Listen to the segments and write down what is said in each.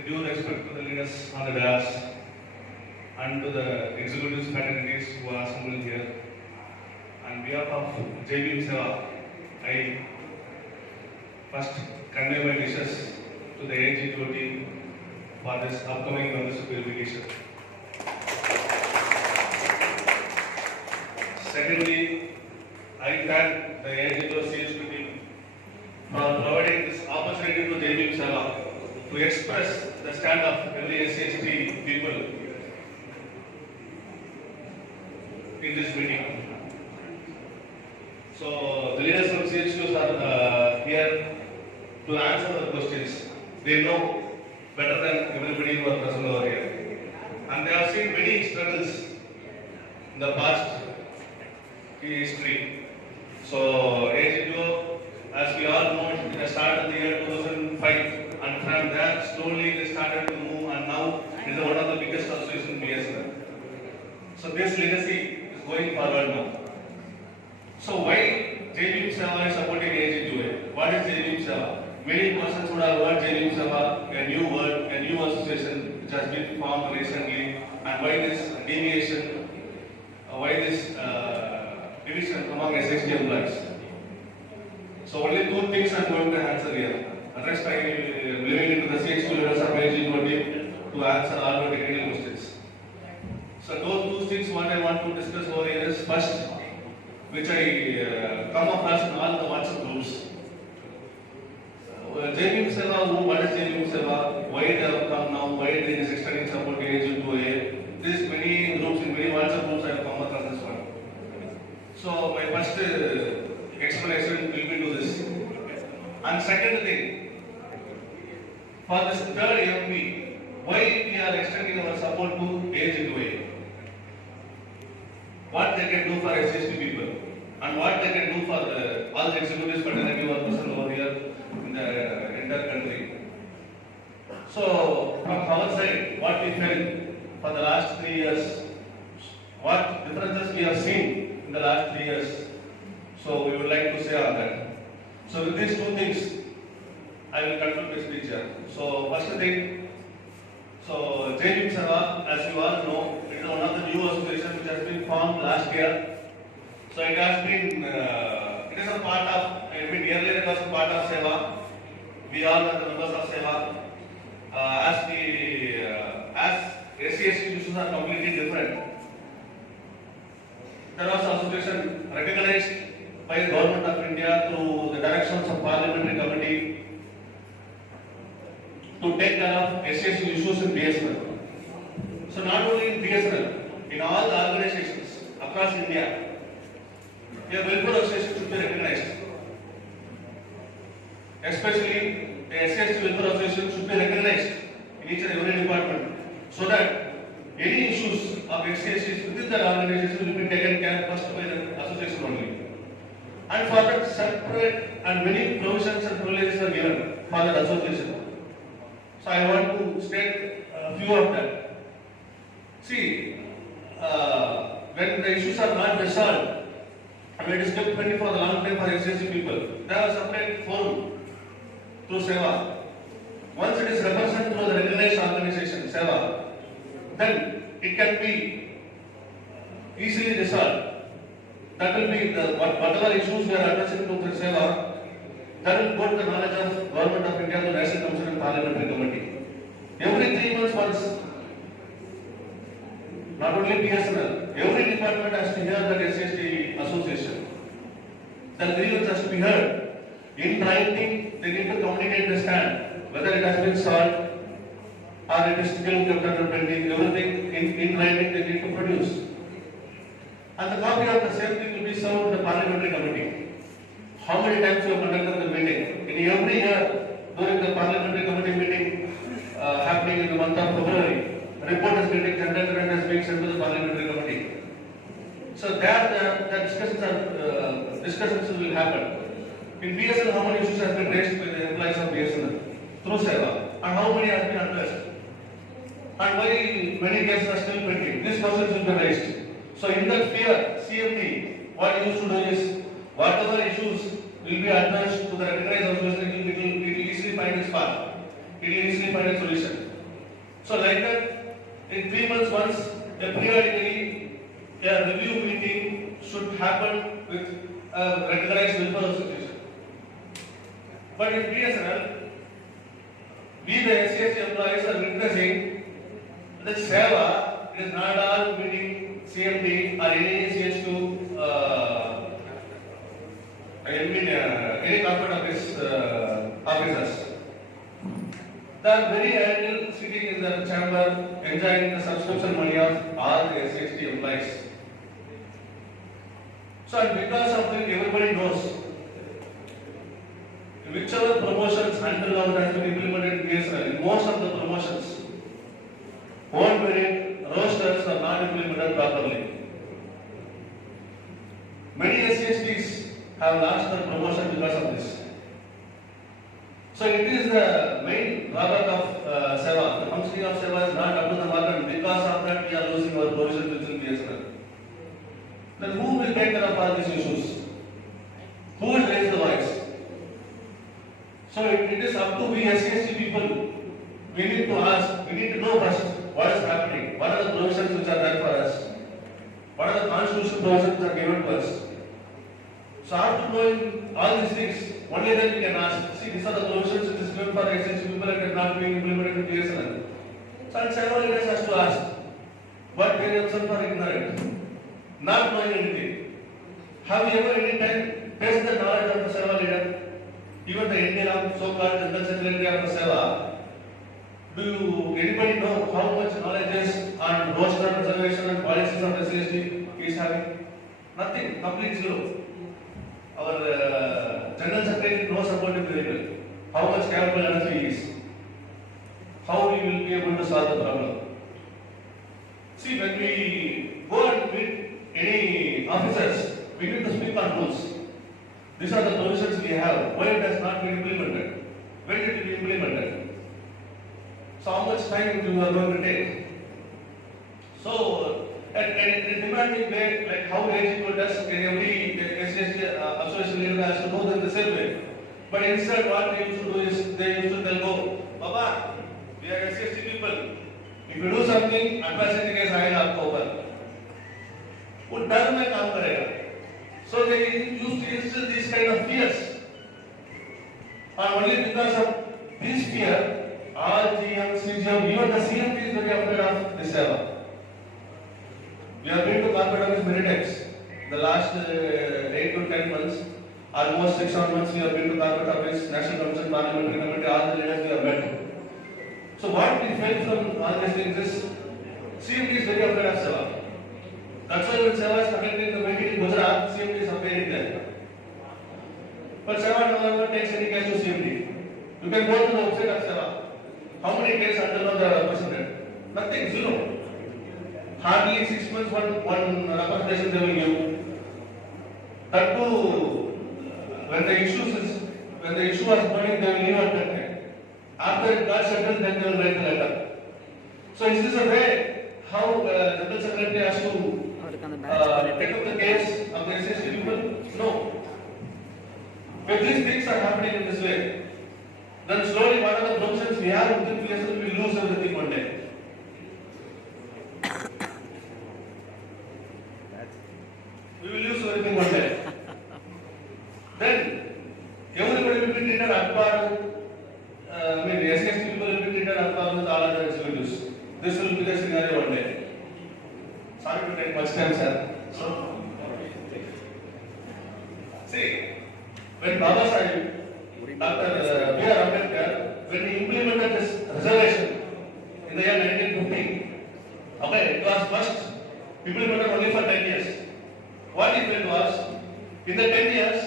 with due respect to the leaders on the dais and to the executives fraternities who are assembled here, on behalf of JAIBHIM SEWA, I first convey my wishes to the AIGETOA team for this upcoming membership verification. Secondly, I thank the AIGETOA CHP team for providing this opportunity to JAIBHIM SEWA to express the stand of every SC/ST people in this meeting. So the leaders from CHQs are here to answer the questions. They know better than everybody who are present over here, and they have seen many struggles in the past history. So AIGETOA, as we all know, it started in the year 2005, and from there slowly they started to move, and now it is one of the biggest associations in BSNL. So this legacy is going forward now. So why JAIBHIM SEWA is supporting AIGETOA? What is JAIBHIM SEWA? Many persons would have heard JAIBHIM SEWA, a new word, a new association which has been formed recently, and why this deviation, why this division among SST employees. So only two things I am going to answer here. Rest I am leaving it to the CHQ leaders of AIGETOA team to answer all the technical questions. So those two things what I want to discuss over here is first, which I come across in all the WhatsApp groups. JAIBHIM SEWA, what is JAIBHIM SEWA? Why they have come now? Why they is extending support to AIGETOA? These many groups, in many WhatsApp groups I have come across this one. So my first explanation will be to this. And second thing, for this third MP, why we are extending our support to AIGETOA? What they can do for SST people, and what they can do for all the executives fraternity who are present over here in the entire country. So from our side, what we felt for the last 3 years, what differences we have seen in the last 3 years. So we would like to say on that. So with these two things, I will conclude this speech here. So first thing, so JAIBHIM SEWA, as you all know, it is one of the new associations which has been formed last year. So it has been, it is a part of, earlier it was a part of SEWA. We all are the members of SEWA. As SC/ST issues are completely different, there was an association recognized by the Government of India through the directions of Parliamentary Committee to take care of SC/ST issues in BSNL. So not only in BSNL, in all the organizations across India, a welfare association should be recognized. Especially the SC/ST welfare association should be recognized in each and every department, so that any issues of SC/STs within that organization will be taken care first by the association only. And for that, separate and many provisions and privileges are given for that association. So I want to state a few of that. See, when the issues are not resolved, and it is kept pending for a long time for SC/ST people, there is a separate forum through SEWA. Once it is represented through the recognized organization, SEWA, then it can be easily resolved. That will be whatever issues we are addressing to the SEWA, that will go to the knowledge of Government of India, the National Council and Parliamentary Committee. Every 3 months once, not only BSNL, every department has to hear that SC/ST association. The grievance has to be heard. In writing, they need to communicate the stand, whether it has been solved or it is still kept under pending. Everything in writing they need to produce. And the copy of the same thing will be served to the Parliamentary Committee. How many times we have conducted the meeting? In every year, during the Parliamentary Committee meeting happening in the month of February, a report is getting generated and is being sent to the Parliamentary Committee. So there the discussions will happen. In BSNL, how many issues have been raised by the employees of BSNL through SEWA, and how many have been addressed, and why many cases are still pending? These questions will be raised. So in that sphere, CMD, what it used to do is, whatever issues will be addressed to the recognized association, it will easily find its path. It will easily find a solution. So like that, in 3 months once, periodically, a review meeting should happen with a recognized welfare institution. But in BSNL, we the SCST employees are witnessing that SEWA is not all meeting CMD or any CH2 any corporate office officers. They are very idle sitting in the chamber enjoying the subscription money of all the SCST employees. So and because of it, everybody knows whichever promotions until now has been implemented in BSNL, most of the promotions, own merit, rosters are not implemented properly. Many SCSTs have lost their promotion because of this. So it is the main drawback of SEWA. The functioning of SEWA is not up to the mark, and because of that we are losing our position within BSNL. Then who will take care of all these issues? Who will raise the voice? So it is up to we SCST people. We need to ask, we need to know first what is happening, what are the provisions which are there for us, what are the constitutional provisions which are given to us. So after knowing all these things, only then we can ask, see these are the provisions which is given for SCST people and not being implemented in BSNL. So and several leaders has to ask, but they themselves are ignorant, not knowing anything. Have you ever any time tested the knowledge of the SEWA leader? Even the Indian so-called General Secretary of the SEWA, do anybody know how much knowledge is on roster reservation and policies of SCST he is having? Nothing, complete zero. Our General Secretary knows about it very well. How much capable energy he is. How we will be able to solve the problem. See, when we go and meet any officers, we need to speak on rules. These are the provisions we have. Why it has not been implemented? When it will be implemented? So how much time you are going to take? So, and in demanding way, like how AIGETOA does, in every SCST association leader has to know them the same way. But instead what they used to do is, they used to tell go, Baba, we are SCST people. If you do something, ambassador के sign आपको ऊपर. वो डर में काम करेगा. So they used to instill these kind of fears. And only because of this fear, all GM, CGM, even the CMP is very afraid of this SEWA. We have been to corporate office many times. The last 8 to 10 months, almost 6 months, we have been to corporate office, National Commission, Parliamentary Committee, all the leaders we have met. So what we felt from all these things is, CMP is very afraid of SEWA. That's why when SEWA is conducting the meeting in Gujarat, CMD is appearing there. But SEWA no longer takes any case to CMD. You can go to the website of SEWA. How many cases until now they are represented? Nothing, zero. Hardly 6 months one representation they will give. That too, when the issue was burning, they will leave at that time. After it got settled, then they will write the letter. So is this a way how General Secretary has to take up the case of the SCST people? No. When these things are happening in this way, then slowly what are the provisions we have within BSNL, we lose everything one day. We will lose everything one day. Then everybody will be treated at par. The SCST people will be treated at par with all other executives. This will be the scenario one day. Sorry to take much time, sir. So, see, when Baba Sahib, Dr. B.R. Ambedkar, when he implemented this reservation in the year 1950, okay, it was first implemented only for 10 years. What he felt was, in the 10 years,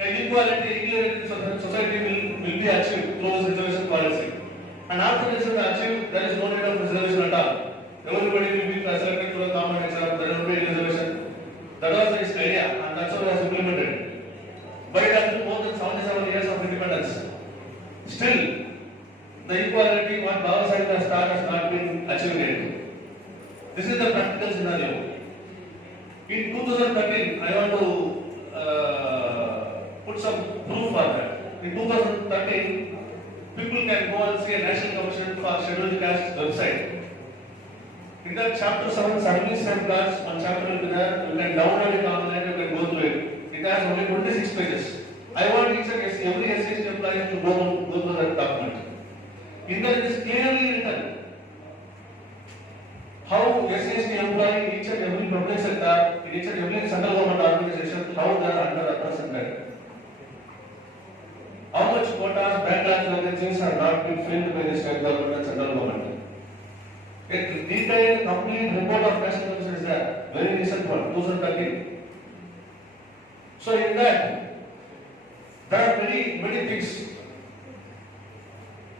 an equality society will be achieved through this reservation policy. And after this is achieved, there is no need of reservation at all. Everybody will be selected to a common exam, there will be a reservation. That was his idea, and that's how it was implemented. But it has been more than 77 years of independence. Still, the equality what Baba Sahib has started has not been achieved yet. This is the practical scenario. In 2013, I want to put some proof for that. In 2013, people can go and see a National Commission for Scheduled Caste website. In that chapter 7 service and class, one chapter will be there. You can download it online, you can go through it. It has only 26 pages. I want each and every SCST employee to go through that document. In that it is clearly written how SCST employee, each and every public sector, in each and every central government organization, how they are underrepresented. How much quotas, backlash vacancies are not being filled by the state government and central government. A detailed, complete report of National Commission is there, very recent one, 2013. So in that, there are many things.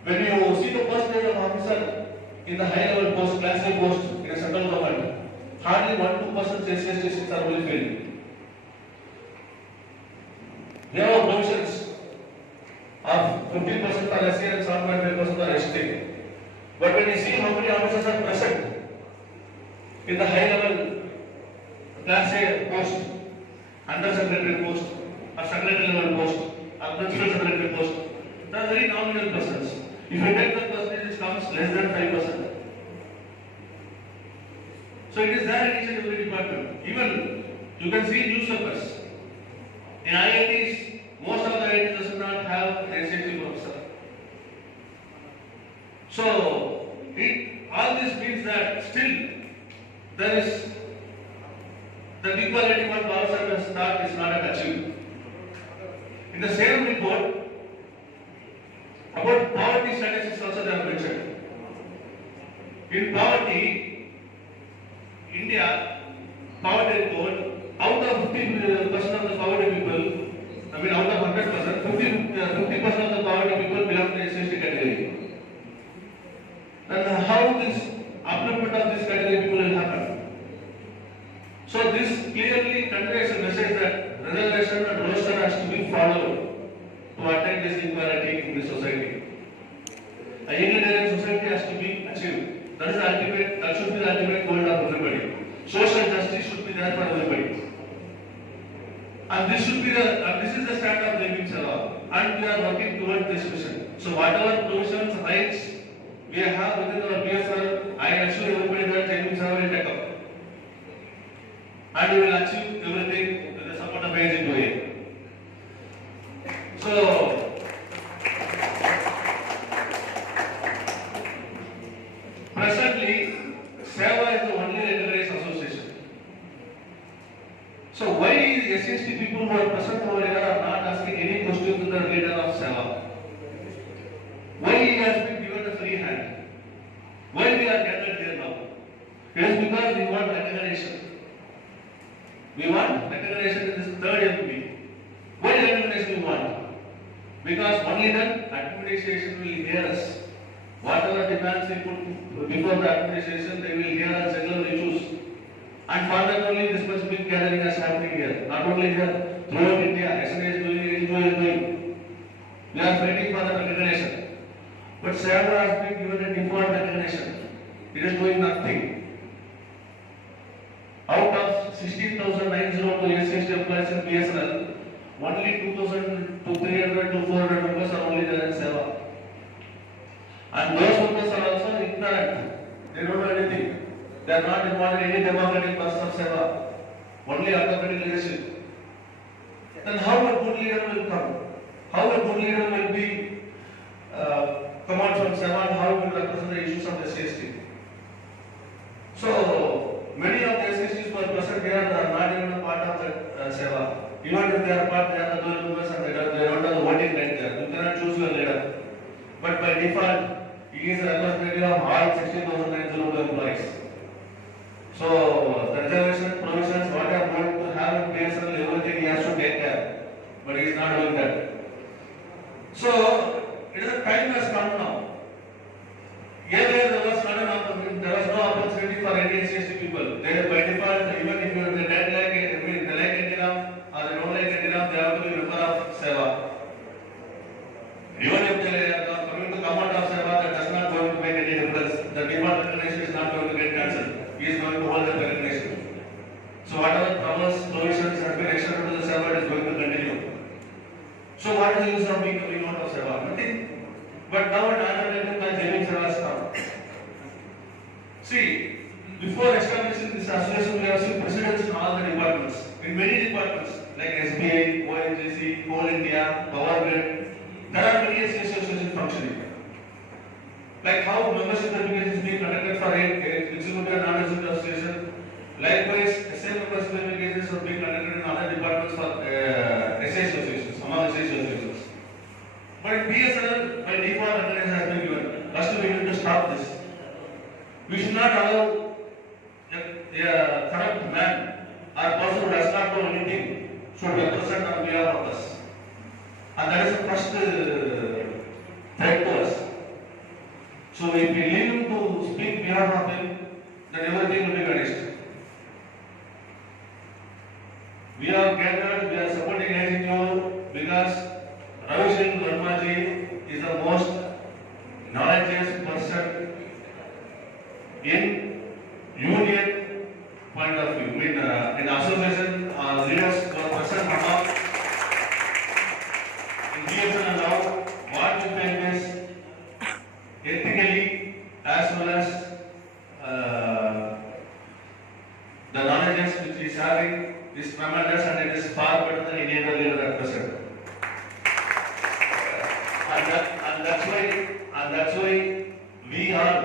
When you see the percentage of officer in the high level post, class A post in a central government, hardly 1-2% SCST seats are only filled. There are provisions of 15% for SC and 7.5% for ST. But when you see how many officers are present in the high level class A post, under secretary post, or secretary level post, or principal secretary post, they are very nominal persons. If you take the percentage, it comes less than 5%. So it is there in each and every department. Even you can see newspapers. In IITs, most of the IITs does not have an SCST professor. So all this means that still there is the equality what Baba Sahib has thought is not achieved. In the same report, about poverty statistics also they have mentioned. In poverty, India, poverty report, out of 50% of the poverty people, out of 100%, 50% of the poverty people belong to the SCST category. And how this upliftment of this category people will happen? So this clearly conveys a message that reservation and roster has to be followed to attain this equality in the society. A egalitarian society has to be achieved. That is the ultimate. That should be the ultimate goal of everybody. Social justice should be there for everybody. And this should be this is the stand of JAIBHIM SEWA, and we are working towards this mission. So whatever provisions, rights we have within our BSNL, I assure everybody that JAIBHIM SEWA will take up. And we will achieve everything with the support of AIGETOA. So, presently, SEWA is the only recognized association. So why the SCST people who are present over here are not asking any question to the leader of SEWA? Why he has been given a free hand? Why we are gathered here now? It is because we want recognition. We want recognition in this third MP. Why recognition we want? Because only then administration will hear us. Whatever demands we put before the administration, they will hear our general issues. And for that only this much big gathering is happening here. Not only here, throughout India, SNA is doing, AIGETOA is doing. We are fighting for the recognition. But SEWA has been given a default recognition. It is doing nothing. Out of 16,902 SCST employees in BSNL, only 2,300 to 400 members are only there in SEWA. And those members are also ignorant. They don't know anything. They are not involved in any democratic process of SEWA. Only autocratic leadership. Then how a good leader will come? How a good leader will be come out from SEWA and how will represent the issues of the SCST? So many of the SCSTs who are present here are not even a part of the SEWA. Even if they are part, they are the dual members and they don't have the voting right there. You cannot choose your leader. But by default, he is a representative of all 16,902 employees. So the reservation provisions, what are going to have in BSNL, everything he has to take care. But he is not doing that. So it is a time has come now. Earlier there was not an opportunity, there was no opportunity for any SCST people. They by default, even if you are they like Indian or they don't like Indian, they have to be member of SEWA. Even if they are coming to come out of SEWA, that does not going to make any difference. The default recognition is not going to get cancelled. He is going to hold the recognition. So whatever powers, provisions have been extended to the SEWA is going to continue. So what is the use of being coming out of SEWA? Nothing. But now an alternative called JAIBHIM SEWA has come. See, before establishing this association, we have seen presidents in all the departments. In many departments like SBI, ONGC, Coal India, Power Grid, there are many associations functioning. Like how membership verification is being conducted for executive and non-executive association. Likewise, same membership verifications are being conducted in other departments for SA associations, among SA associations. But in BSNL, by default, attendance has been given. First, we need to stop this. We should not allow a corrupt man or person who does not know anything should represent on behalf of us. And that is the first threat to us. So if we leave him to speak behalf of him, then everything will be vanished. We have gathered, we are supporting AIGETOA because Ravishan Vermaji is the most knowledgeable person in union point of view. In association, leaders who are present among in BSNL now, what we feel is ethically as well as the knowledge which he is having is tremendous and it is far better than any other leader at present. And that's why we all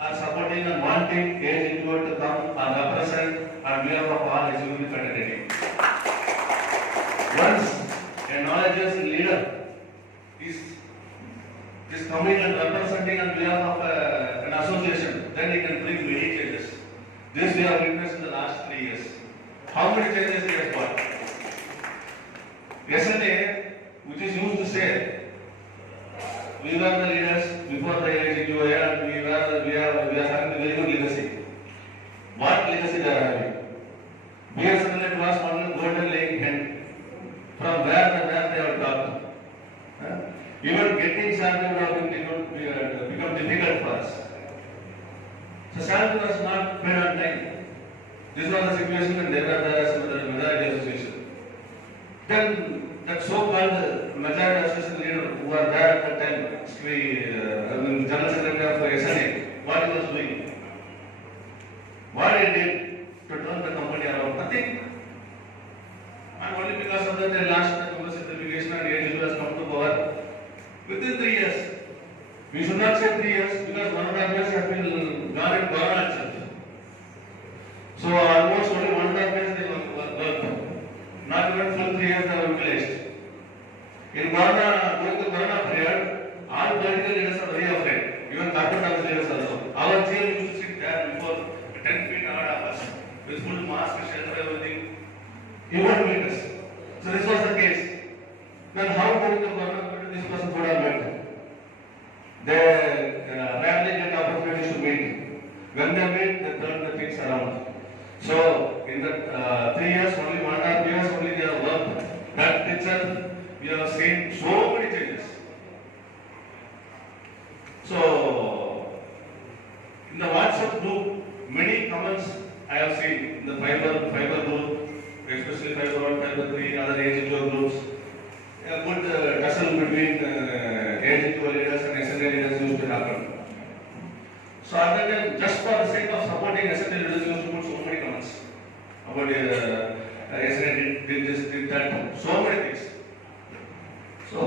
are supporting and wanting AIGETOA to come and represent on behalf of all executive fraternity. Once a knowledgeable leader is coming and representing on behalf of an association, then he can bring many changes. This we have witnessed in the last 3 years. How many changes he has brought? SNA, which is used to say, we were the leaders before the AIGETOA and we are having a very good legacy. What legacy they are having? BSNL was only golden laying hen. From where they have dropped. Even getting salary would have become difficult for us. So salary was not paid on time. This was the situation when they were there as a majority association. Then that so-called majority association leader who were there at the time, General Secretary of SNA, what he was doing? What he did to turn the company around? Nothing. And only because of that they launched the membership certification and AIGETOA has come to power within 3 years. We should not say 3 years because 1.5 years have been gone in Corona itself. So almost only 1.5 years they worked. Not even full 3 years they were utilized. In Corona, during the Corona period, all political leaders are very afraid. Even corporate office leaders also. Our GM used to sit there before 10 feet ahead of us with full mask, shelter, everything. He won't meet us. So this was the case. Then how during the Corona period this person could have met? They rarely get opportunity to meet. When they meet, they turn the things around. So in the 3 years, only 1.5 years, only they have worked. That itself, we have seen so many changes. So in the WhatsApp group, many comments I have seen in the fiber group, especially fiber 1, fiber 3, other AIGETOA groups. A good tussle between AIGETOA leaders and SNA leaders used to happen. So other than just for the sake of supporting SNA leaders, used to put so many comments about SNA did this, did that, so many things. So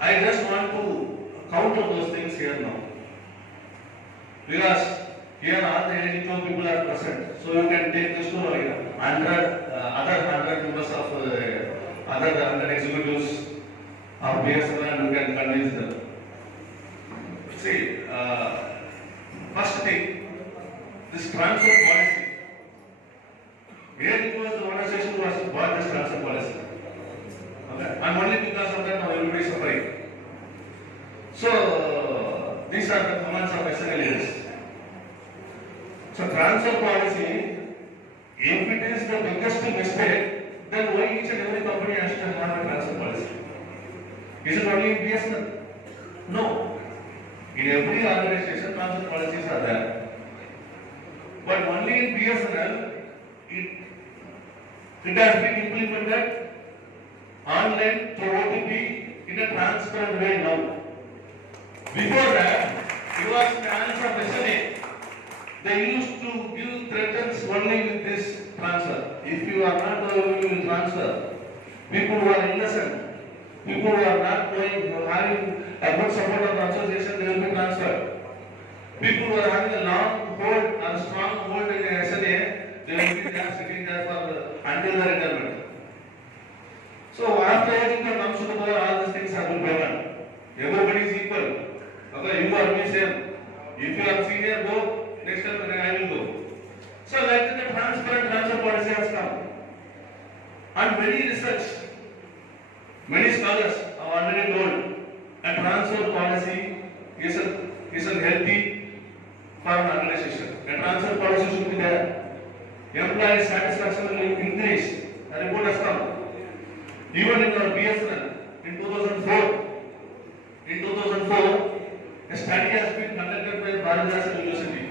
I just want to counter those things here now. Because here all the AIGETOA people are present, so you can take this to other 100 members of other 100 executives of BSNL and you can convince them. See, first thing, this transfer policy. AIGETOA was the organization who has bought this transfer policy. Okay? And only because of that now everybody is suffering. So, these are the comments of SNA leaders. So, transfer policy, if it is the biggest mistake, then why each and every company has to have a transfer policy? Is it only in BSNL? No. In every organization, transfer policies are there. But only in BSNL, it has been implemented online through OTP in a transparent way now. Before that, it was in the hands of SNA. They used to give threats only with this transfer. If you are not able to transfer, people who are innocent, people who are not knowing, having a good support of the association, they will be transferred. People who are having a long hold and strong hold in the SNA, they will be there sitting there for until their retirement. So after aging comes to the power, all these things have been broken. Everybody is equal. Okay, you are me same. If you are senior, go. Next time I will go. So like the transparent transfer policy has come. And many research, many scholars have already told a transfer policy is a healthy for an organization. A transfer policy should be there. Employee satisfaction will increase. A report has come. Even in our BSNL in 2004, a study has been conducted by Madurai University.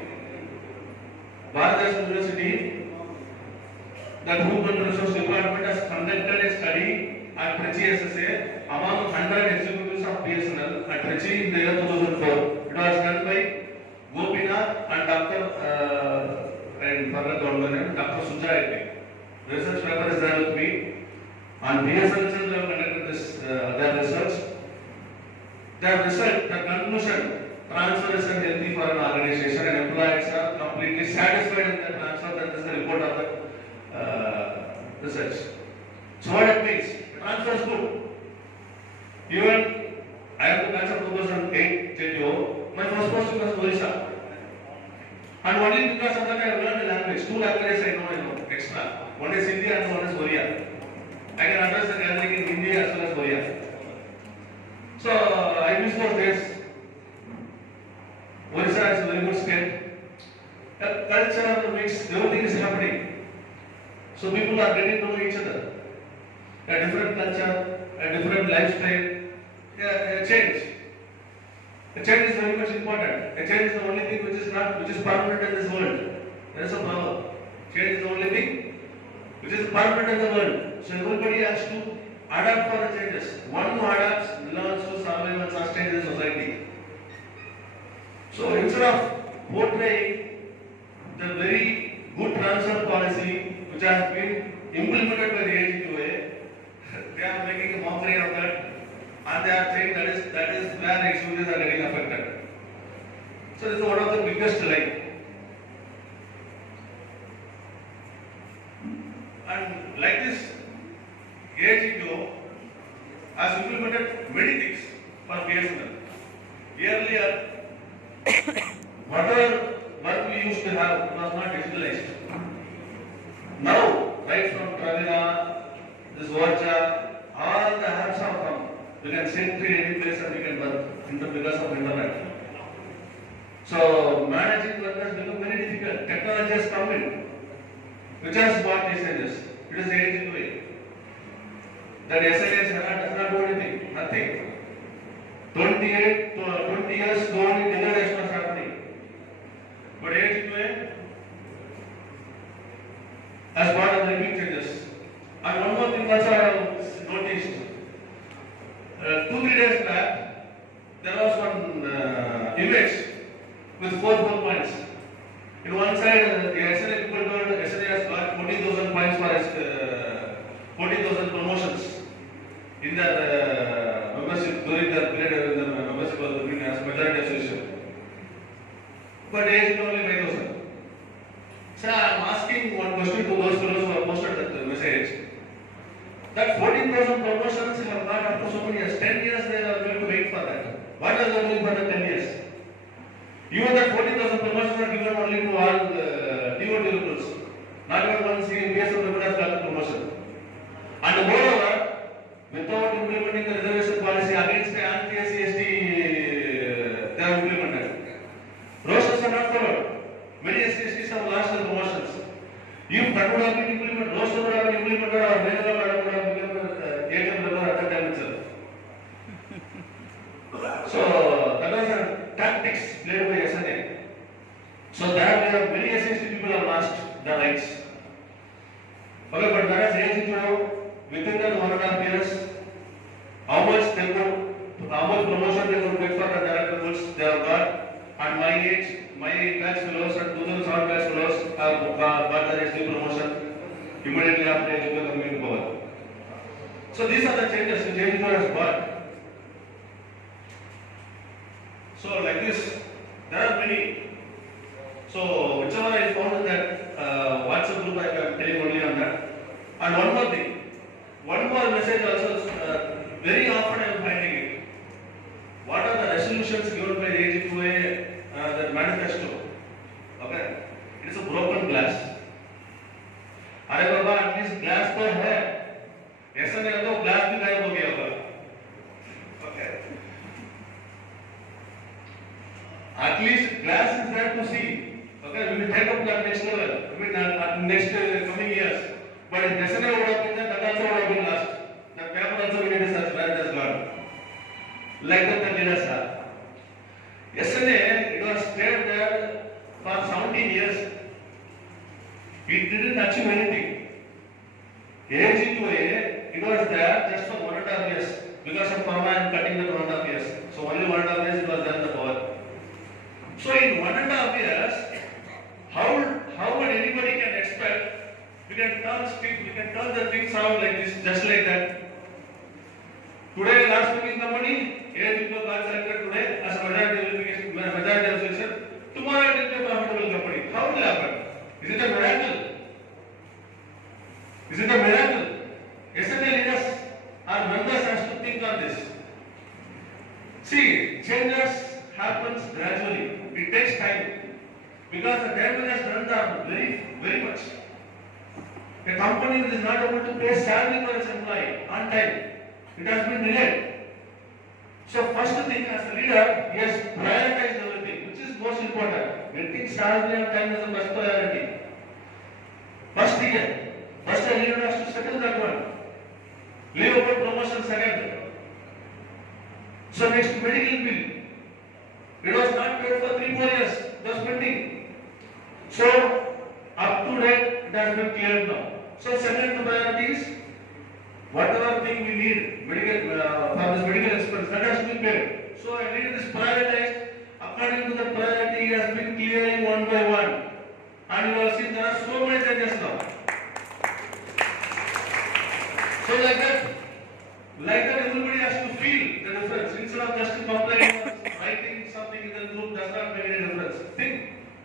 Madurai University, the Human Resource Department has conducted a study at Trichy SSA among 100 executives of BSNL at Trichy in the year 2004. It was done by Gopinath and Dr. Sujay. The research paper is there with me. On BSNL, they have conducted this, their research. Their result, the conclusion, transfer is healthy for an organization and employees are completely satisfied in the transfer. That is the report of the research. So what it means? Transfer is good. Even I have to catch up 2008 JTO. My first posting was Orissa. And only because of that I have learned the language. Two languages I know extra. One is Hindi and one is Oriya. I can address the gathering in Hindi as well as Oriya. So I miss those days. Orissa is a very good state. The culture, the mix, everything is happening. So people are getting to know each other. A different culture, a different lifestyle, a change. A change is very much important. A change is the only thing which is permanent in this world. There is a power. Change is the only thing which is permanent in the world. So everybody has to adapt for the changes. One who adapts learns to survive and sustain the society. So instead of portraying the very good transfer policy which has been implemented by the AIGETOA, they are making a mockery of that and they are saying that is where exchanges are getting affected. So this is one of the biggest lie. And like this, AIGETOA has implemented many things for BSNL. Earlier, whatever work we used to have was not digitalized. Now, right from Travina, this Vacha, all the apps have come. We can sit in any place and we can work because of internet. So managing work has become very difficult. Technology has come in, which has brought these changes. It is the AIGETOA. That SIS does not do anything, nothing. 20 years ago, only degradation was happening. But AIGETOA has brought up the big changes. And one more thing also I have noticed. 2-3 days back, there was one image with 4 points. In one side, the SNA people told SNA has got 14,000 points for 14,000 promotions in their membership during their period in the membership of the majority association. But age only 5,000. So I am asking one question to those fellows who have posted that message. That 14,000 promotions have got up to so many years. 10 years they are going to wait for that. What are they doing for the 10 years? Even that 14,000 promotions are given only to all DOT recruits. Not even one BSNL member has got the promotion. And moreover, without implementing the reservation policy against the anti-SC/ST, they have implemented. Rosters are not followed. Many SC/STs have lost their promotions. If that would have been implemented, roster would have been implemented, or Venezuela would have become AGM member at that time itself. So that was a tactics played by SNA. So there we have many SC/ST people have lost their rights. Okay, but whereas AIGETOA within that 1.5 years, how much promotion they could get for the direct recruits, they have got. At my age, my batch fellows and 2007 batch fellows have got their SD promotion immediately after AIGETOA coming into power. So these are the changes which AIGETOA has brought. So like this, there are many. So whichever I found that WhatsApp group, I am telling only on that. And one more thing, one more message also, very often I am finding it. What are the resolutions given by the AIGETOA, that manifesto? Okay, it is a broken glass. अरे बाबा, at least glass तो है. ऐसा नहीं तो glass भी गायब हो गया होगा. Okay. At least glass is there to see. Okay, we will take up that next level. I mean, next coming years. But if SNL would have been there, that also would have been lost. The paper also we need to search where it has gone. Like that, the leaders are. SNL, it was stayed there for 17 years. It didn't achieve anything. AIGETOA, it was there just for 1.5 years. Because of Corona, I am cutting the 1.5 years. So only 1.5 years it was there in the power. So in 1.5 years, how would anybody can expect we can turn the things around like this, just like that? Today, last week in the morning, AIGETOA got selected today as a majority association. Tomorrow it will be a profitable company. How will it happen? Is it a miracle? Is it a miracle? SNL leaders or members has to think on this. See, changes happens gradually. It takes time. Because the damage has done down very much. A company is not able to pay salary for its employee on time. It has been delayed. So first thing, as a leader, he has prioritized everything, which is most important. Getting salary on time is the first priority. First a leader has to settle that one. Leave about promotion second. So next, medical bill. It was not paid for 3-4 years. It was pending. So up to date, it has been cleared now. So second priority is whatever thing we need for this medical expense, that has to be paid. So I need this prioritized. According to the priority, it has been clearing one by one. And you will see there are so many changes now. So like that everybody has to feel the difference. Instead of just complaining or writing something in the group does not make any difference. Think,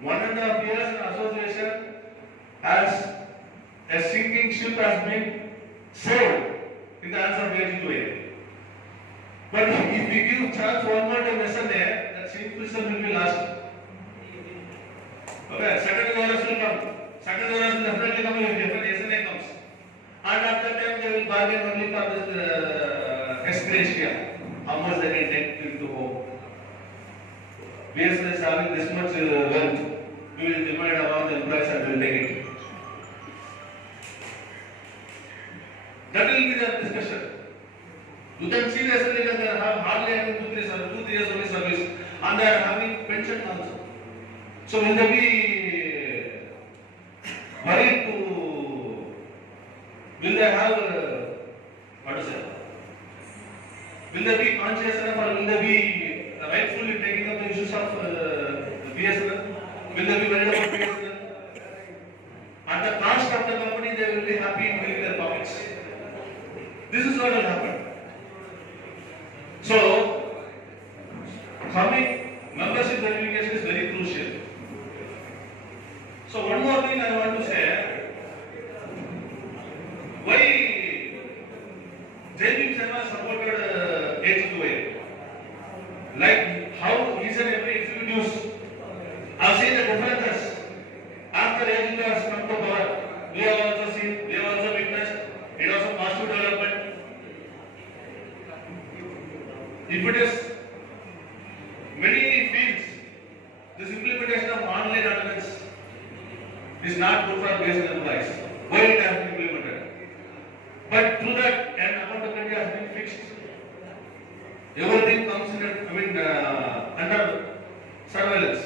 1.5 years in association as a sinking ship has been saved in the hands of AIGETOA. But if we give chance one more time SNA, that simplicity will be lost. Okay, second owners will come. Second owners will definitely come if different SNA comes. And at that time they will bargain only for this exgratia. How much they can take into home. BSNL is having this much wealth. We will divide among the employees and we will take it. That will be the discussion. You can see the SNL leaders, they are hardly having 2-3 years only service and they are having pension also. So will they be worried to, will they have, what to say, will they be conscious enough or will they be rightfully taking up the issues of BSNL? Will they be worried about BSNL? At the cost of the company, they will be happy in filling their pockets. This is what will happen. So, coming membership verification is very crucial. So, one more thing I want to say. Why JAIBHIM SEWA supported AIGETOA? Like how each and every executives have seen the differences after AIGETOA has come to power. We have also seen, we have also witnessed. It was a positive development. If it is many fields, this implementation of online attendance is not good for BSNL employees. Why it has been implemented? But through that, an accountability has been fixed. Everything comes in, under surveillance,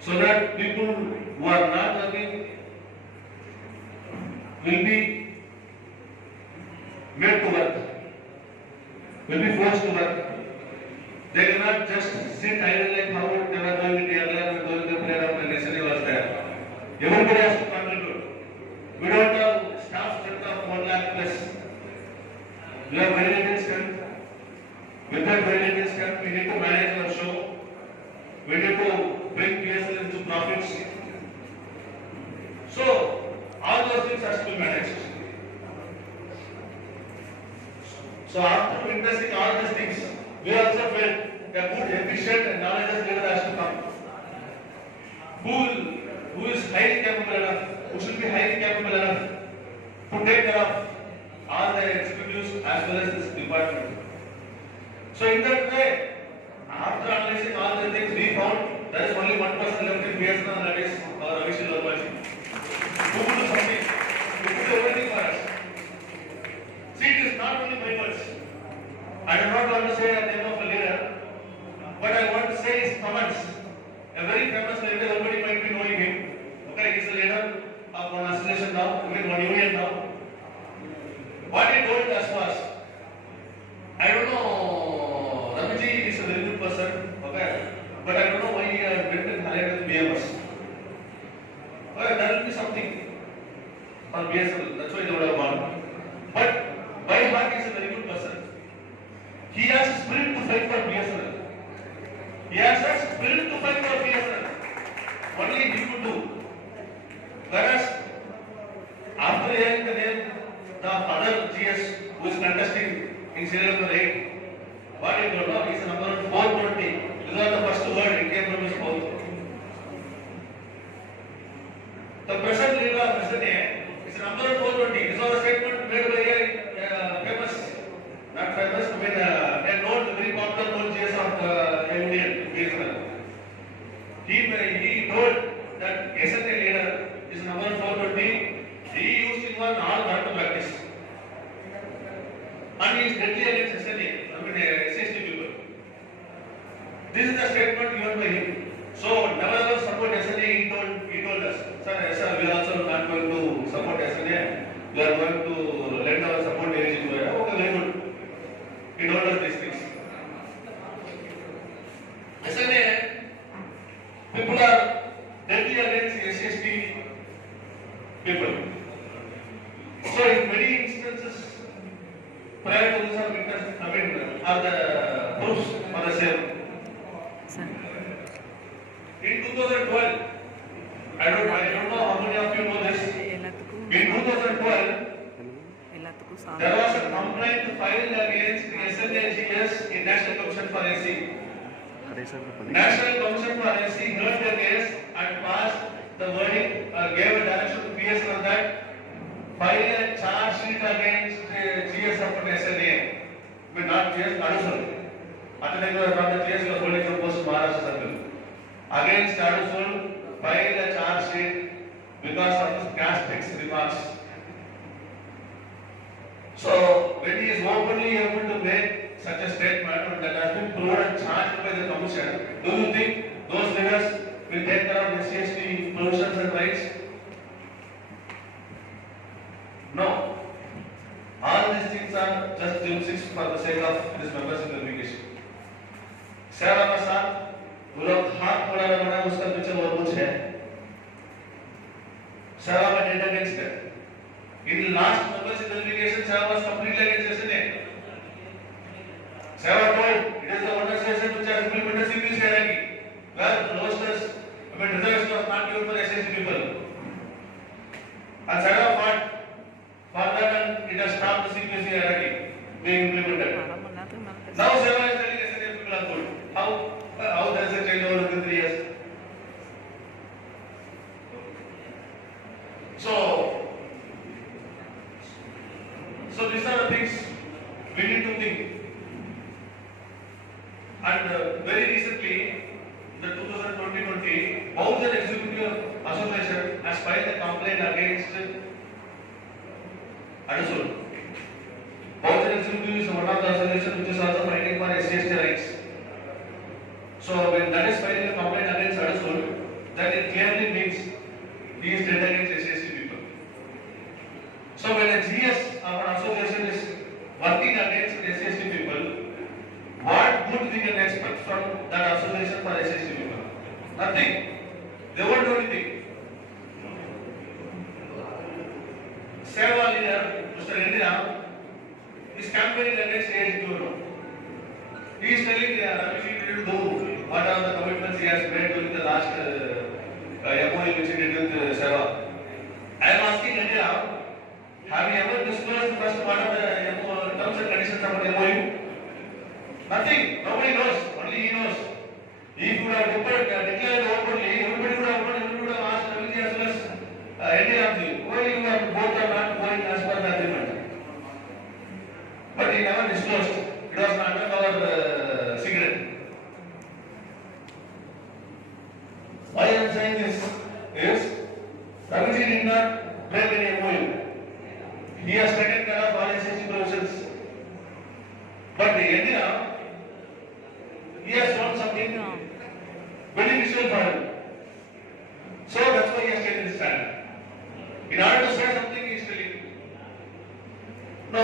so that people who are not working will be made to work, will be forced to work. They cannot just sit idle like how they were doing it earlier, we were doing the prayer when yesterday was there. Everybody has to contribute. We don't have staff strength of 1 lakh plus. We have very little strength. With that very little strength, we need to manage our show. We need to bring BSNL into profits. So, all those things have to be managed. So, after witnessing all these things, we also felt a good, efficient and knowledgeable leader has to come. Who is highly capable enough, who should be highly capable enough to take care of all the executives as well as this department. So in that way, after analyzing all the things, we found there is only one person left in BSNL, that is our official Lorbaji. Who will do something? Who will do everything for us? See, it is not only my words. I do not want to say the name of a leader, but I want to say his comments. A very famous leader, everybody might be knowing him. Okay, he is a leader of one association now, one union now. What he told us was, I don't know, Ramji is a very good person, okay, but I don't know why he has went and hired with BMS. Okay, there will be something for BSNL, that's why they would have gone. But by heart he is a very good person. He has a spirit to fight for BSNL. He has a spirit to fight for BSNL. Only he could do. Whereas, after hearing the name, the other GS who is contesting in serial number 8, what he told now is number 420. This was the first word, it came from his mouth. The present leader of BSNL is number 420. This was a statement made by a famous, not famous, I mean a known, very popular known GS of Indian BSNL. He told that SNL leader is number 420. He used to involve all market practice. And he is deadly against SNA, I mean SST people. This is the statement given by him. So never ever support SNA, he told us. Sir, we are also not going to support SNA. We are going to lend our support to AIGETOA. Okay, very good. He told us these things. SNA, people are deadly against SST people. So in many instances, prior to this are witnessed, are the proofs for the same. In 2012, I don't know how many of you know this. In 2012, there was a complaint filed against the SNAGS in National Commission for AC. National Commission for AC heard the case and passed the verdict, gave a direction to BSNL that file a charge sheet against GS of SNA. But not GS, Adusol. At the time you were from the GS, you were holding some post Maharashtra Circle. Against Adusol, file a charge sheet because of his castex remarks. So, when he is openly able to make such a statement that has been proven and charged by the commission, do you think those leaders will take care of the CST provisions and rights? No. All these things are just gymnastics for the sake of this members in the congregation. सेवा का साथ वो लोग हाथ बढ़ा रहे हैं उसका पीछे और कुछ है सेवा का डेटा अगेंस्ट है in last members in the congregation सेवा was completely against SNA. सेवा told it is the organization which has implemented CPC hierarchy where the rosters, I mean reservation was not given for SST people. And सेवा fought for that and it has stopped the CPC hierarchy being implemented. Now सेवा is telling SNA people are good. How there is a change over within 3 years? So these are the things we need to think. And very recently, the 2020, Bowser Executive Association has filed a complaint against Adusol. Bowser Executive is one of the associations which is also fighting for SCST rights. So when that is filing a complaint against Adusol, then it clearly means he is dead against SCST people. So when a GS of an association is working against SCST people, what good we can expect from that association? Nothing. They won't do anything. Seva leader, Mr. Indira, is campaigning against AIGETOA. He is telling he didn't do what are the commitments he has made during the last MOU which he did with Seva. I am asking Indira, have you ever disclosed first what are the terms and conditions of the MOU? Nothing. Nobody knows. Only he knows. If you would have declared openly, everybody would have asked Raviji as well as Indira, why you are both are not going as per the agreement. But he never disclosed. It was an undercover secret. Why I am saying this is Raviji did not break any MOU. He has taken care of all SST provisions. But Indira, he has shown something beneficial for him. So that's why he has taken this stand. In order to say something, he is telling, no,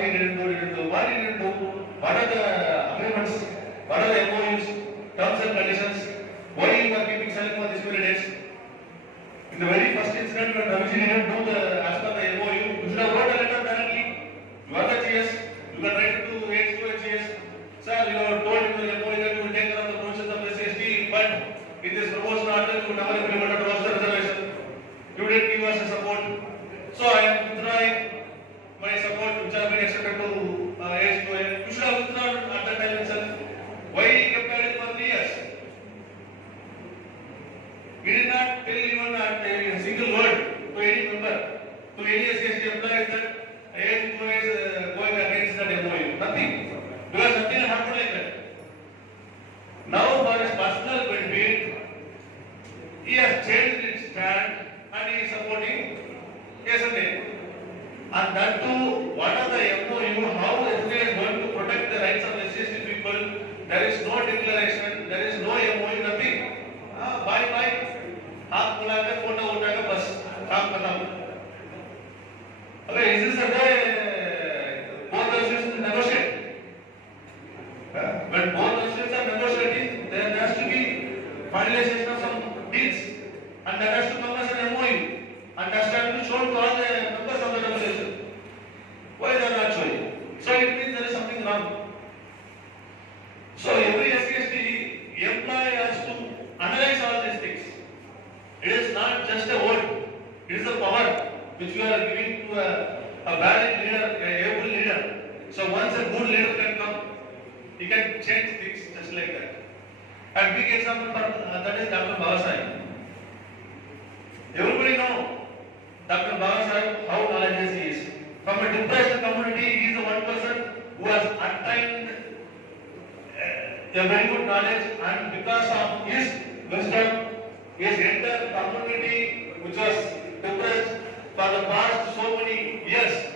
he didn't do, why he didn't do, what are the agreements, what are the MOUs, terms and conditions, why you are keeping silent for this many days? In the very first incident when Raviji didn't do as per the MOU, you should have wrote a letter directly. You are the GS, you can write to AIGETOA GS. Sir, you have told in the MOU that you will take care of the provisions of the SST, but in this promotion order, you never implemented roster reservation. You didn't give us a support. So I am withdrawing my support which have been extended to AIGETOA. You should have withdrawn at that time itself. Why he kept it for 3 years? He did not tell even a single word to any member, to any SST employee that AIGETOA is going against that MOU. Nothing. Because nothing happened like that. Now for his personal benefit, he has changed his stand and he is supporting SNL. And that too, what are the MOU, how SNL is going to protect the rights of SST people? There is no declaration, there is no MOU, nothing. Bye. आप बुलाकर photo उठाकर बस काम खत्म. Okay, is this a way both the states negotiate? When both the states are negotiating, there has to be finalization of some deals, and that has to come as an MOU, and that has to be shown to all the members of the negotiation. Why they are not showing? So it means there is something wrong. So every SCST employee has to analyze all these things. It is not just a word, it is a power which you are giving to a valid leader, a able leader. So once a good leader can come, he can change things just like that. And big example for that is Dr. Babasaheb. Everybody know Dr. Babasaheb, how knowledgeable he is. From a depressed community, he is the one person who has attained a very good knowledge, and because of his wisdom, his entire community which was depressed for the past so many years,